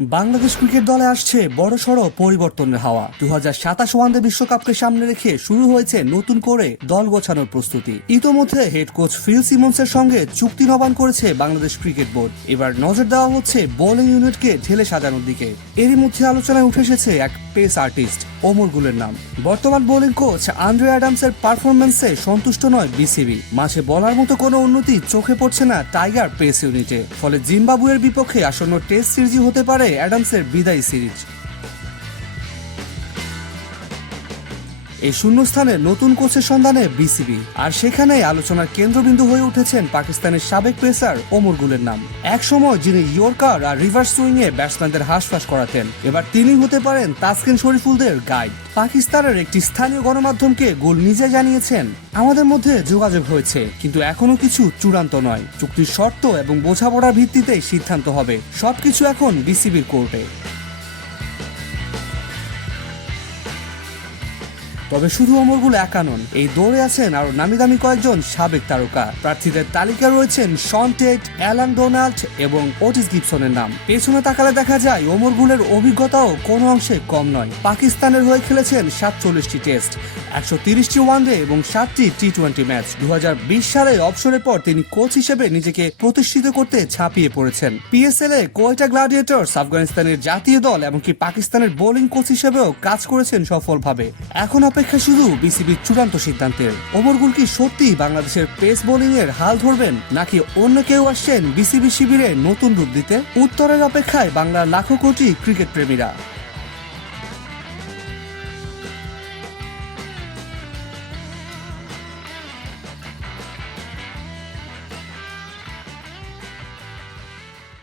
Bangladesh cricket দলে আসছে বড় সড় পরিবর্তনের হাওয়া। দু হাজার সাতাশ ওয়ানডে বিশ্বকাপকে সামনে রেখে শুরু হয়েছে নতুন করে দল গোছানোর প্রস্তুতি। ইতোমধ্যে হেড কোচ ফিল সিমন্সের সঙ্গে চুক্তি নবান করেছে বাংলাদেশ ক্রিকেট বোর্ড। এবার নজর দেওয়া হচ্ছে বোলিং ইউনিটকে ঢেলে সাজানোর দিকে। এরই মধ্যে আলোচনায় উঠে এসেছে এক পেস আর্টিস্ট। ওমর গুলের নাম। বর্তমান বোলিং কোচ আন্দ্রে অ্যাডামসের পারফরমেন্সে সন্তুষ্ট নয় বিসিবি। মাঝে বলার মতো কোনো উন্নতি চোখে পড়ছে না টাইগার প্রেস ইউনিটে। ফলে জিম্বাবুয়ের বিপক্ষে আসন্ন টেস্ট সিরিজই হতে পারে অ্যাডামসের বিদায়ী সিরিজ। এই শূন্যস্থানে নতুন কোচের সন্ধানে বিসিবি। আর সেখানে আলোচনার কেন্দ্রবিন্দু হয়ে উঠেছেন পাকিস্তানের সাবেক পেসার ওমর গুলের নাম। এক সময় যিনি ইয়র্কার আর রিভার্স সুইং এ ব্যাটসম্যানদের হাঁসফাঁস করাতেন, এবার তিনি হতে পারেন তাসকিন শরীফুলদের গাইড। পাকিস্তানের একটি স্থানীয় গণমাধ্যমকে গোল নিজে জানিয়েছেন, আমাদের মধ্যে যোগাযোগ হয়েছে, কিন্তু এখনও কিছু চূড়ান্ত নয়। চুক্তির শর্ত এবং বোঝাপড়ার ভিত্তিতেই সিদ্ধান্ত হবে। সবকিছু এখন বিসিবির কোর্টে। তবে শুধু অমরগুলো একা নন, এই দৌড়ে আছেন আরও নামি দামি কয়েকজন সাবেক তারকা। প্রার্থীদের তালিকায় রয়েছেন শন টেট, অ্যালান ডোনাল্ড এবং ওটিস গিবসনের নাম। পেছনে তাকালে দেখা যায় ওমরগুলের অভিজ্ঞতাও কোনো অংশে কম নয়। পাকিস্তানের হয়ে খেলেছেন সাতচল্লিশটি টেস্ট, একশো তিরিশটি ওয়ানডে এবং সাতটি টি টোয়েন্টি ম্যাচ দু সালে অবসরের পর তিনি কোচ হিসেবে নিজেকে প্রতিষ্ঠিত করতে ছাপিয়ে পড়েছেন। পিএসএল এ কোয়েটা গ্লাডিয়েটর্স আফগানিস্তানের জাতীয় দল এমনকি পাকিস্তানের বোলিং কোচ হিসেবেও কাজ করেছেন সফলভাবে। এখন অপেক্ষা শুধু বিসিবির চূড়ান্ত সিদ্ধান্তের। ওমরগুল কি সত্যি বাংলাদেশের পেস বোলিং এর হাল ধরবেন, নাকি অন্য কেউ আসছেন বিসিবি শিবিরে নতুন রূপ দিতে? উত্তরের অপেক্ষায় বাংলার লাখো কোটি ক্রিকেট প্রেমীরা।